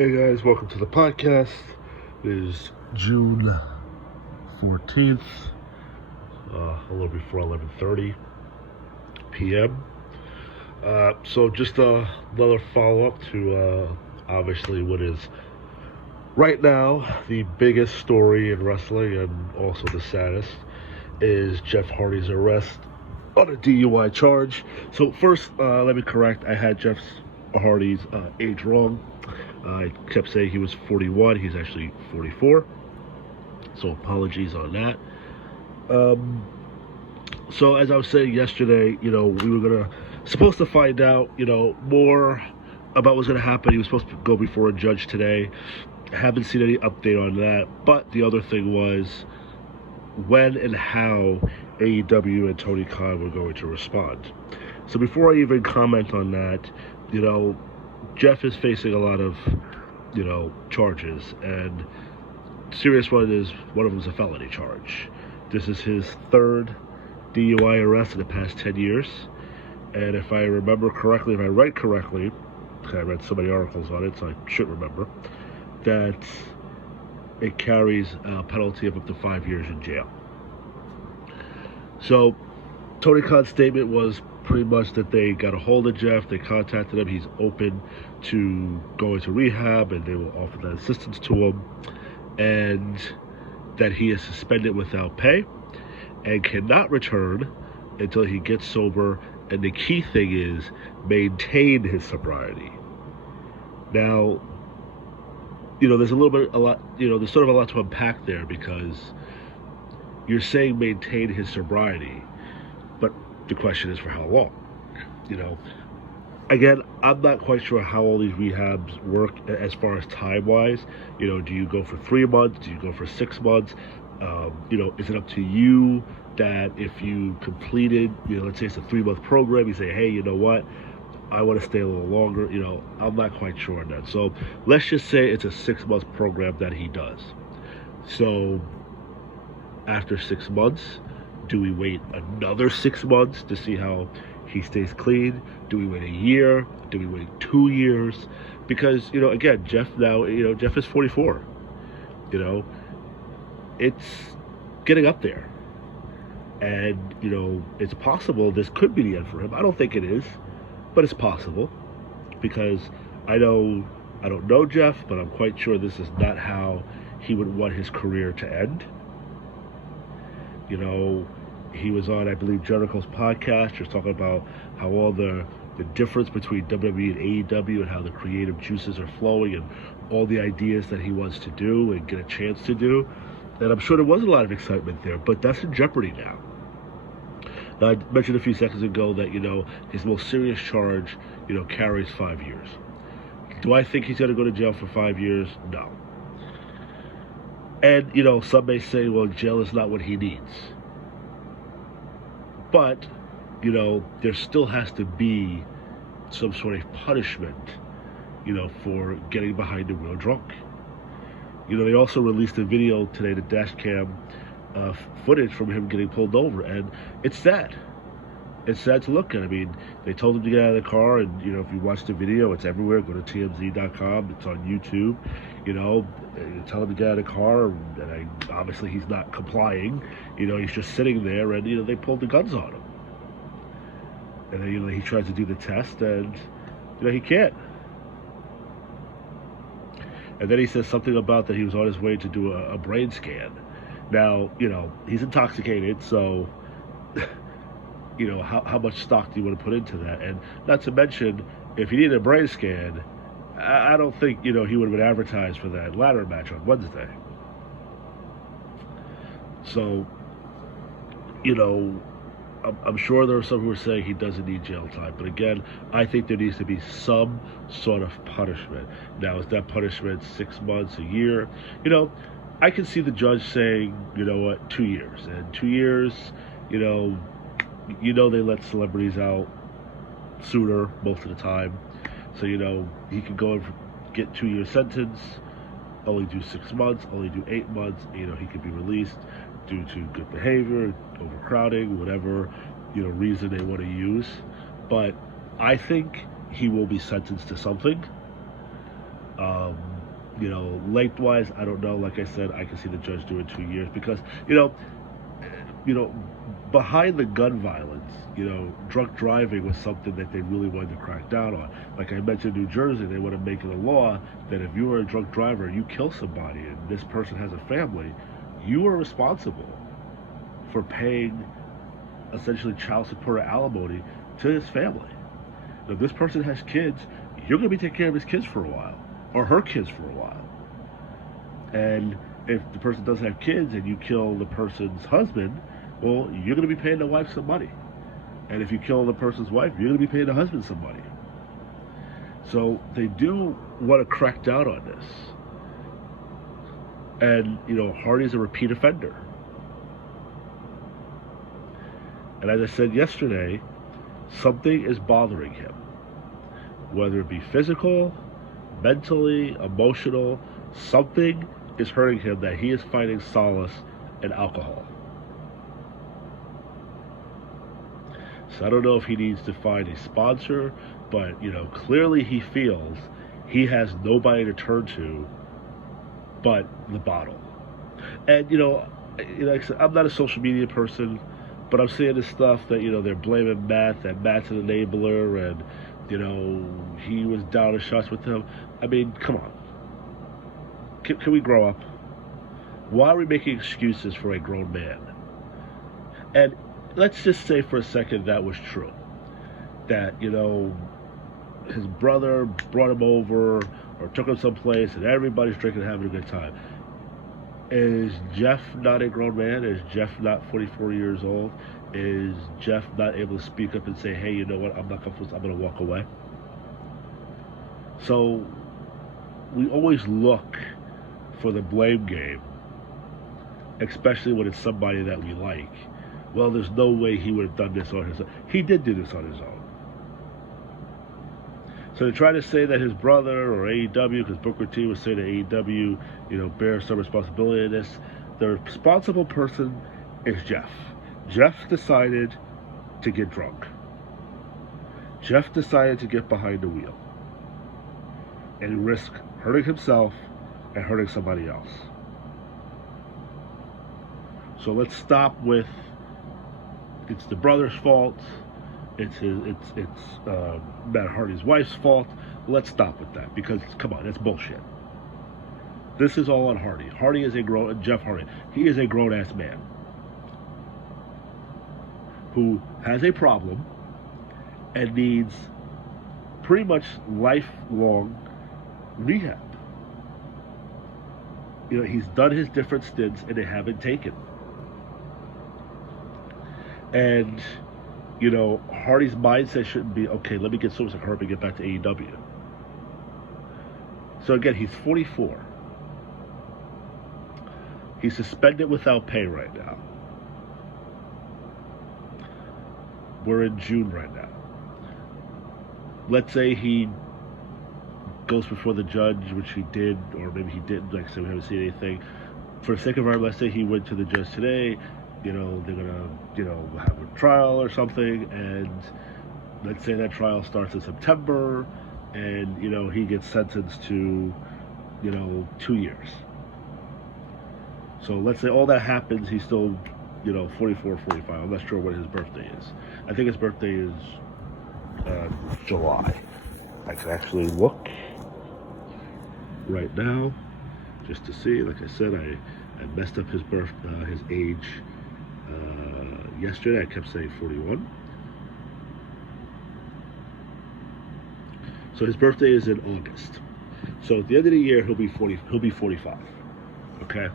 Hey guys, welcome to the podcast. It is June 14th, a little before 11:30 p.m. So just another follow-up to obviously what is right now the biggest story in wrestling and also the saddest is Jeff Hardy's arrest on a DUI charge. So first, let me correct. I had Jeff Hardy's age wrong. I kept saying he was 41. He's actually 44. So apologies on that. So as I was saying yesterday, we were supposed to find out, more about what's gonna happen. He was supposed to go before a judge today. I haven't seen any update on that. But the other thing was when and how AEW and Tony Khan were going to respond. So before I even comment on that, Jeff is facing a lot of, charges, and serious one of them is a felony charge. This is his third DUI arrest in the past 10 years, and if I remember correctly, if I read correctly, because I read so many articles on it, so I should remember, that it carries a penalty of up to 5 years in jail. So Tony Khan's statement was pretty much that they got a hold of Jeff, they contacted him, he's open to going to rehab, and they will offer that assistance to him, and that he is suspended without pay and cannot return until he gets sober, and the key thing is maintain his sobriety. Now, there's there's sort of a lot to unpack there, because you're saying maintain his sobriety, but the question is for how long? Again, I'm not quite sure how all these rehabs work as far as time-wise. Do you go for 3 months? Do you go for 6 months? Is it up to you that if you completed, let's say it's a 3-month program, you say, hey, you know what? I want to stay a little longer. I'm not quite sure on that. So let's just say it's a 6-month program that he does. So after 6 months, do we wait another 6 months to see how he stays clean? Do we wait a year? Do we wait 2 years? Because, again, Jeff is 44. It's getting up there. And, it's possible this could be the end for him. I don't think it is, but it's possible. Because I don't know Jeff, but I'm quite sure this is not how he would want his career to end. He was on, I believe, Jericho's podcast, just talking about how all the difference between WWE and AEW and how the creative juices are flowing and all the ideas that he wants to do and get a chance to do. And I'm sure there was a lot of excitement there, but that's in jeopardy now. Now, I mentioned a few seconds ago that, his most serious charge, carries 5 years. Do I think he's going to go to jail for 5 years? No. And, some may say, well, jail is not what he needs. But, there still has to be some sort of punishment, for getting behind the wheel drunk. They also released a video today, the dash cam footage from him getting pulled over, and it's sad. It's sad to look at. I mean, they told him to get out of the car, and, if you watch the video, it's everywhere. Go to TMZ.com. It's on YouTube. Tell him to get out of the car, and obviously he's not complying. He's just sitting there, and, they pulled the guns on him. And then, he tries to do the test, and, he can't. And then he says something about that he was on his way to do a brain scan. Now, he's intoxicated, so... how much stock do you want to put into that? And not to mention, if he needed a brain scan, I don't think, he would have been advertised for that ladder match on Wednesday. So, I'm sure there are some who are saying he doesn't need jail time. But again, I think there needs to be some sort of punishment. Now, is that punishment 6 months, a year? I can see the judge saying, 2 years. And 2 years, they let celebrities out sooner most of the time. So, he could go and get 2-year sentence, only do 6 months, only do 8 months. He could be released due to good behavior, overcrowding, whatever, reason they want to use. But I think he will be sentenced to something. Lengthwise, I don't know. Like I said, I can see the judge doing 2 years because, you know, behind the gun violence, drunk driving was something that they really wanted to crack down on. Like I mentioned, New Jersey, they want to make it a law that if you are a drunk driver, you kill somebody, and this person has a family, you are responsible for paying essentially child support or alimony to his family. If this person has kids, you're going to be taking care of his kids for a while, or her kids for a while. And if the person doesn't have kids and you kill the person's husband, well, you're going to be paying the wife some money. And if you kill the person's wife, you're going to be paying the husband some money. So they do want to crack down on this. And, Hardy's a repeat offender. And as I said yesterday, something is bothering him. Whether it be physical, mentally, emotional, something is hurting him that he is finding solace in alcohol. So I don't know if he needs to find a sponsor, but, clearly he feels he has nobody to turn to but the bottle. And, like I said, I'm not a social media person, but I'm seeing this stuff that, they're blaming Matt, that Matt's an enabler, and, he was down in shots with him. I mean, come on. Can we grow up? Why are we making excuses for a grown man? And let's just say for a second that was true. That, his brother brought him over or took him someplace and everybody's drinking and having a good time. Is Jeff not a grown man? Is Jeff not 44 years old? Is Jeff not able to speak up and say, hey, you know what, I'm not comfortable, I'm going to walk away? So we always look for the blame game, especially when it's somebody that we like. Well, there's no way he would have done this on his own. He did do this on his own. So to try to say that his brother or AEW, because Booker T was saying that AEW, bears some responsibility in this, the responsible person is Jeff. Jeff decided to get drunk. Jeff decided to get behind the wheel and risk hurting himself and hurting somebody else. So let's stop with it's the brother's fault. It's Matt Hardy's wife's fault. Let's stop with that because come on, that's bullshit. This is all on Hardy. Hardy is Jeff Hardy. He is a grown ass man who has a problem and needs pretty much lifelong rehab. He's done his different stints and they haven't taken. And, Hardy's mindset shouldn't be, okay, let me get sober so I can get back to AEW. So again, he's 44. He's suspended without pay right now. We're in June right now. Let's say he goes before the judge, which he did, or maybe he didn't, like I said, we haven't seen anything. For the sake of argument, let's say he went to the judge today, they're gonna, have a trial or something, and let's say that trial starts in September, and, he gets sentenced to, 2 years. So let's say all that happens, he's still, 44, 45. I'm not sure what his birthday is. I think his birthday is July. I can actually look right now just to see. Like I said, I messed up his age yesterday. I kept saying 41. So his birthday is in August. So at the end of the year, he'll be 45. Okay.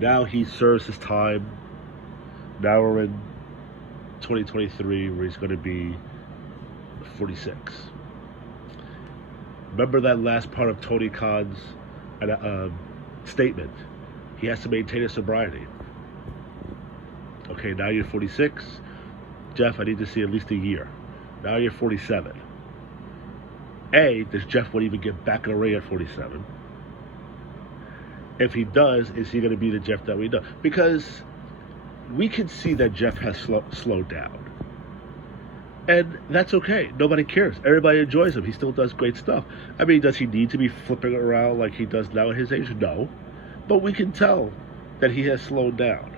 Now he serves his time. Now we're in 2023, where he's going to be 46. Remember that last part of Tony Khan's statement? He has to maintain his sobriety. Okay, now you're 46. Jeff, I need to see at least a year. Now you're 47. Does Jeff want to even get back in the ring at 47? If he does, is he going to be the Jeff that we know? Because we can see that Jeff has slowed down. And that's okay. Nobody cares. Everybody enjoys him. He still does great stuff. I mean, does he need to be flipping around like he does now at his age? No. But we can tell that he has slowed down.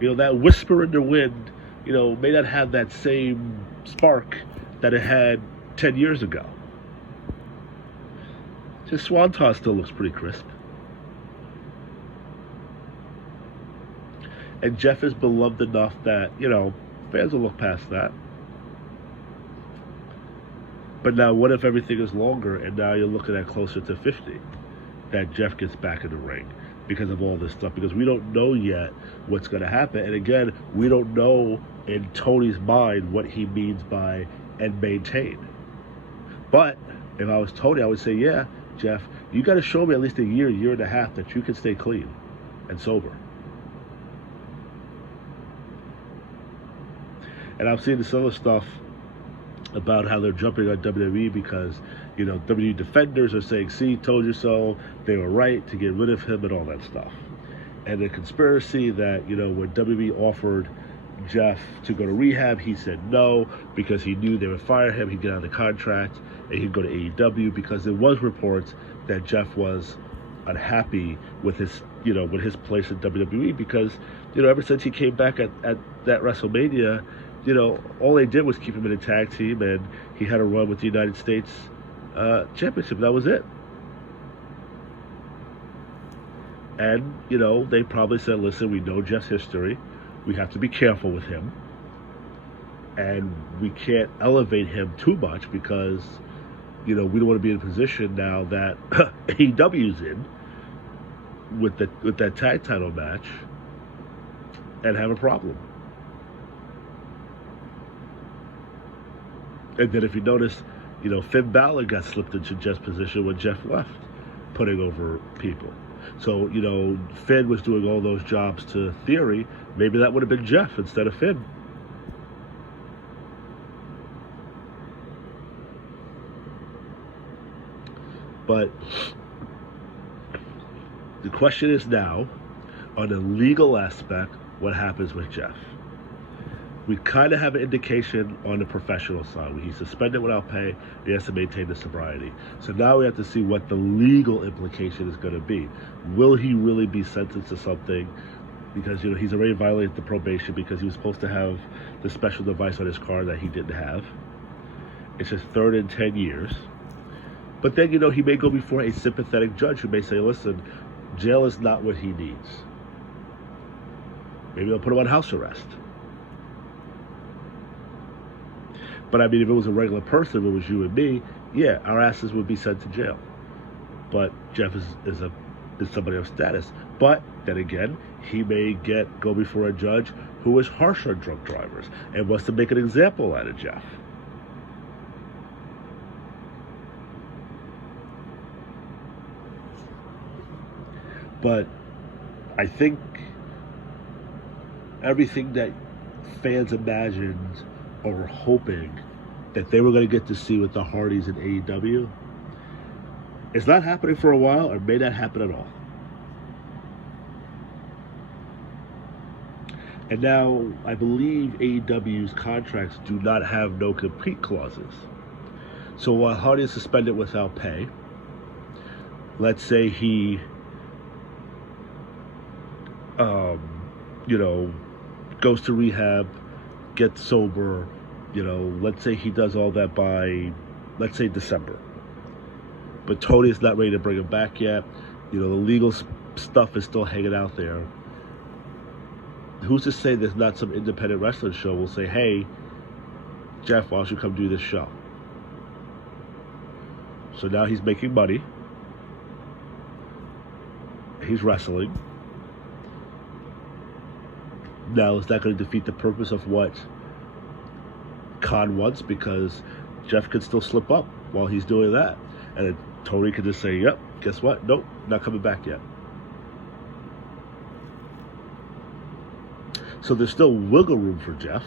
That whisper in the wind, may not have that same spark that it had 10 years ago. His swanton still looks pretty crisp. And Jeff is beloved enough that, fans will look past that. But now, what if everything is longer and now you're looking at closer to 50 that Jeff gets back in the ring because of all this stuff? Because we don't know yet what's going to happen. And again, we don't know in Tony's mind what he means by and maintain. But if I was Tony, I would say, yeah, Jeff, you got to show me at least a year and a half that you can stay clean and sober. And I've seen this other stuff about how they're jumping on WWE because, WWE defenders are saying, see, told you so, they were right to get rid of him and all that stuff. And the conspiracy that, when WWE offered Jeff to go to rehab, he said no because he knew they would fire him, he'd get out of the contract, and he'd go to AEW because there was reports that Jeff was unhappy with his, with his place in WWE because, ever since he came back at that WrestleMania, all they did was keep him in a tag team, and he had a run with the United States Championship. That was it. And, they probably said, listen, we know Jeff's history. We have to be careful with him. And we can't elevate him too much because, we don't want to be in a position now that AEW's in with that tag title match and have a problem. And then if you notice, Finn Balor got slipped into Jeff's position when Jeff left, putting over people. So, Finn was doing all those jobs to Theory. Maybe that would have been Jeff instead of Finn. But the question is now, on the legal aspect, what happens with Jeff? We kind of have an indication on the professional side. He's suspended without pay. He has to maintain the sobriety. So now we have to see what the legal implication is going to be. Will he really be sentenced to something? Because, he's already violated the probation because he was supposed to have the special device on his car that he didn't have. It's his third in 10 years. But then, he may go before a sympathetic judge who may say, listen, jail is not what he needs. Maybe they'll put him on house arrest. But I mean, if it was a regular person, if it was you and me, yeah, our asses would be sent to jail. But Jeff is somebody of status. But then again, he may go before a judge who is harsh on drunk drivers and wants to make an example out of Jeff. But I think everything that fans imagined or were hoping that they were going to get to see with the Hardys in AEW, it's not happening for a while or may not happen at all. And now I believe AEW's contracts do not have no compete clauses. So while Hardy is suspended without pay, let's say he goes to rehab, gets sober, let's say he does all that by, let's say, December. But Tony is not ready to bring him back yet. The legal stuff is still hanging out there. Who's to say there's not some independent wrestling show will say, hey, Jeff, why don't you come do this show? So now he's making money. He's wrestling. Now, is that going to defeat the purpose of what Khan wants? Because Jeff could still slip up while he's doing that. And then Tony could just say, yep, guess what? Nope, not coming back yet. So there's still wiggle room for Jeff.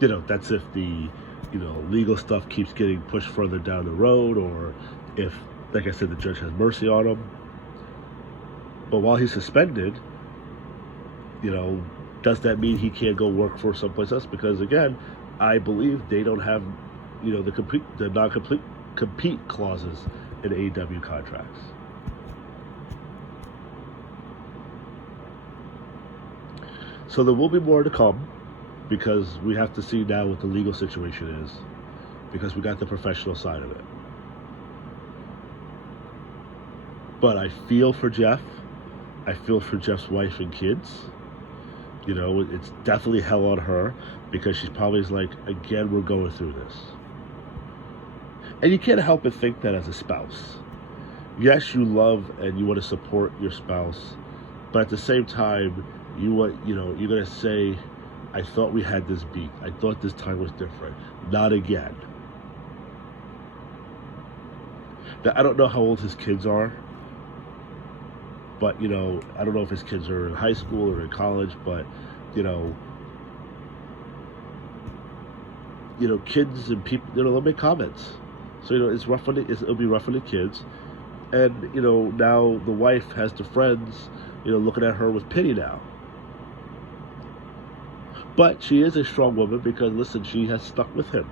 That's if the, legal stuff keeps getting pushed further down the road, or if, like I said, the judge has mercy on him. But while he's suspended, Does that mean he can't go work for someplace else? Because again, I believe they don't have, the non-complete compete clauses in AEW contracts. So there will be more to come, because we have to see now what the legal situation is, because we got the professional side of it. But I feel for Jeff. I feel for Jeff's wife and kids. It's definitely hell on her, because she's probably like, again, we're going through this. And you can't help but think that as a spouse. Yes, you love and you want to support your spouse, but at the same time, you're going to say, I thought we had this beat. I thought this time was different. Not again. Now, I don't know how old his kids are, but, I don't know if his kids are in high school or in college, but, kids and people, they'll make comments. So, it'll be rough on the kids. And, now the wife has the friends, looking at her with pity now. But she is a strong woman because, listen, she has stuck with him.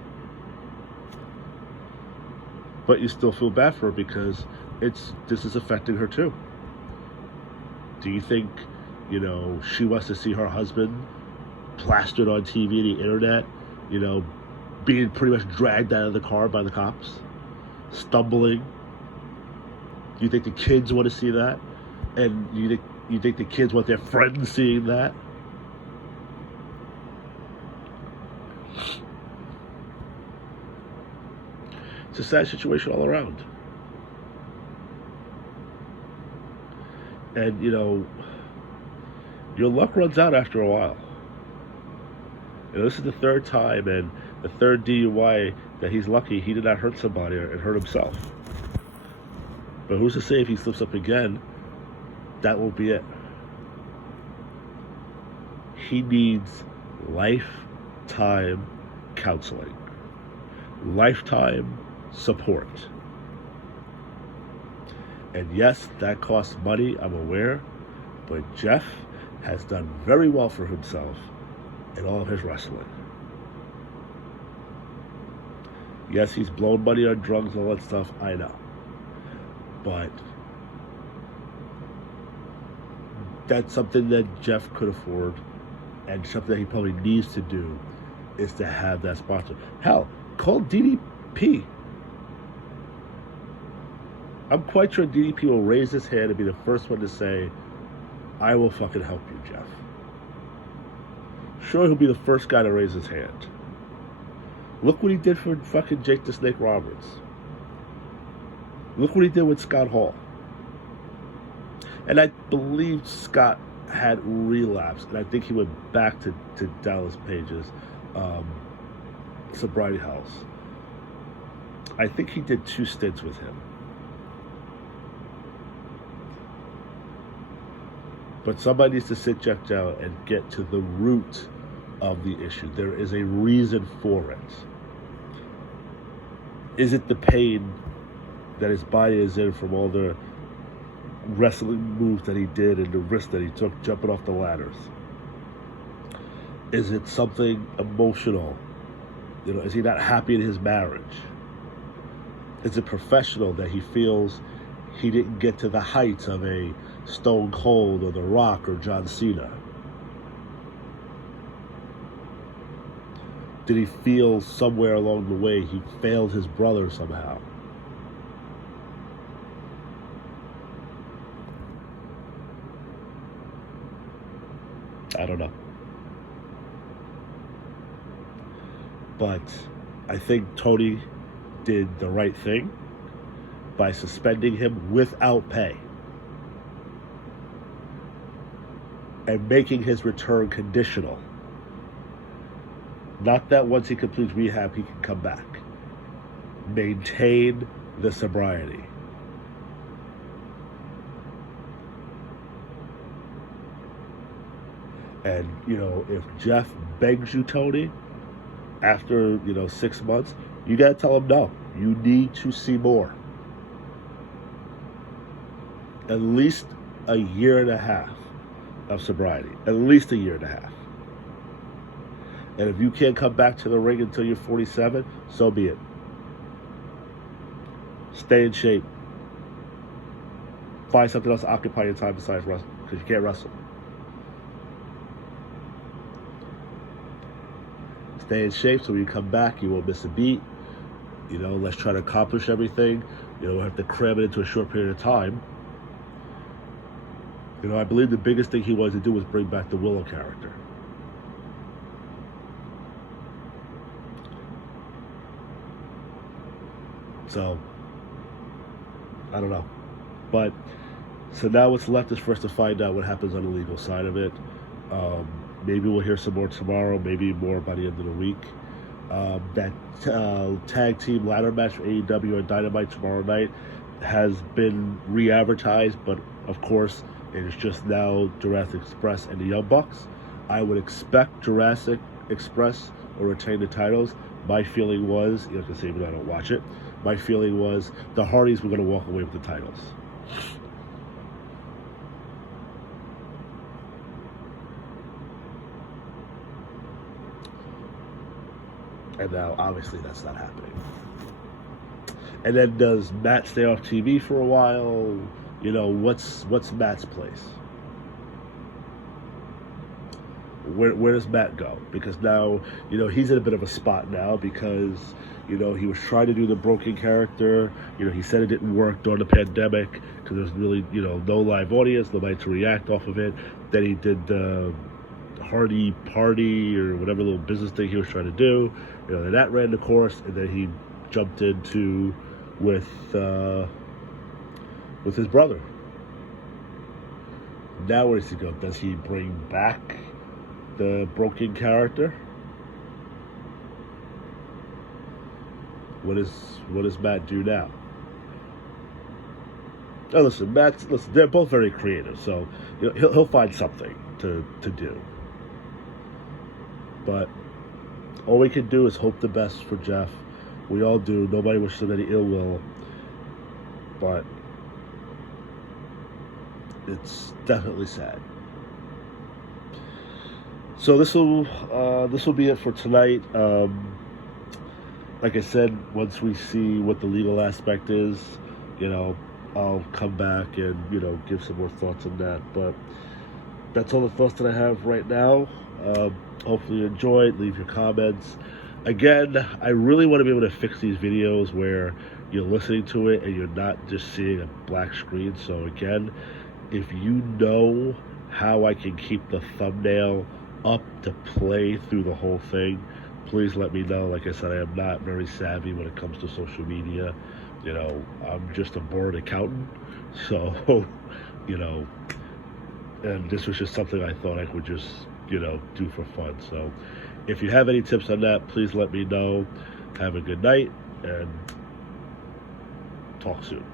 But you still feel bad for her because this is affecting her too. Do you think, she wants to see her husband plastered on TV and the internet, being pretty much dragged out of the car by the cops, stumbling? Do you think the kids want to see that? And you think the kids want their friends seeing that? It's a sad situation all around. And, your luck runs out after a while. This is the third time and the third DUI that he's lucky he did not hurt somebody and hurt himself. But who's to say if he slips up again, that won't be it. He needs lifetime counseling, lifetime support. And yes, that costs money, I'm aware, but Jeff has done very well for himself in all of his wrestling. Yes, he's blown money on drugs and all that stuff, I know. But that's something that Jeff could afford, and something that he probably needs to do is to have that sponsor. Hell, call DDP. I'm quite sure DDP will raise his hand and be the first one to say, I will fucking help you, Jeff. Sure, he'll be the first guy to raise his hand. Look what he did for fucking Jake the Snake Roberts. Look what he did with Scott Hall. And I believe Scott had relapsed, and I think he went back to Dallas Page's sobriety house. I think he did 2 stints with him. But somebody needs to sit Jeff down and get to the root of the issue. There is a reason for it. Is it the pain that his body is in from all the wrestling moves that he did and the risk that he took jumping off the ladders? Is it something emotional? Is he not happy in his marriage? Is it professional that he feels he didn't get to the heights of a Stone Cold or The Rock or John Cena? Did he feel somewhere along the way he failed his brother somehow? I don't know. But I think Tony did the right thing by suspending him without pay and making his return conditional. Not that once he completes rehab, he can come back. Maintain the sobriety. And, if Jeff begs you, Tony, after, 6 months, you got to tell him no. You need to see more. At least a year and a half of sobriety. At least a year and a half. And if you can't come back to the ring until you're 47, so be it. Stay in shape. Find something else to occupy your time besides wrestling, because you can't wrestle. Stay in shape so when you come back, you won't miss a beat. You know, let's try to accomplish everything. You know, we have to cram it into a short period of time. You know, I believe the biggest thing he wanted to do was bring back the Willow character. So, I don't know. But, so now what's left is for us to find out what happens on the legal side of it. Maybe we'll hear some more tomorrow, maybe more by the end of the week. That tag team ladder match for AEW and Dynamite tomorrow night has been re-advertised, but of course it is just now Jurassic Express and the Young Bucks. I would expect Jurassic Express will retain the titles. My feeling was, you know, because even though I don't watch it, my feeling was the Hardys were going to walk away with the titles. And now, obviously, that's not happening. And then does Matt stay off TV for a while? You know, what's Matt's place? Where does Matt go? Because now, you know, he's in a bit of a spot now because, you know, he was trying to do the broken character. You know, he said it didn't work during the pandemic because there's really, you know, no live audience, nobody to react off of it. Then he did the Hardy Party or whatever little business thing he was trying to do. You know, and that ran the course, and then he jumped into with his brother. Now where does he go? Does he bring back the broken character? What does Matt do now? Now listen, they're both very creative, so you know, he'll find something to do. But all we can do is hope the best for Jeff. We all do. Nobody wishes him any ill will. But it's definitely sad. So this will be it for tonight. Like I said, once we see what the legal aspect is, you know, I'll come back and, you know, give some more thoughts on that. But that's all the thoughts that I have right now. Hopefully you enjoyed. Leave your comments. Again, I really want to be able to fix these videos where you're listening to it and you're not just seeing a black screen. So again, if you know how I can keep the thumbnail up to play through the whole thing, please let me know. Like I said, I am not very savvy when it comes to social media. You know, I'm just a bored accountant. So, you know, and this was just something I thought I could just, you know, do for fun. So if you have any tips on that, please let me know. Have a good night and talk soon.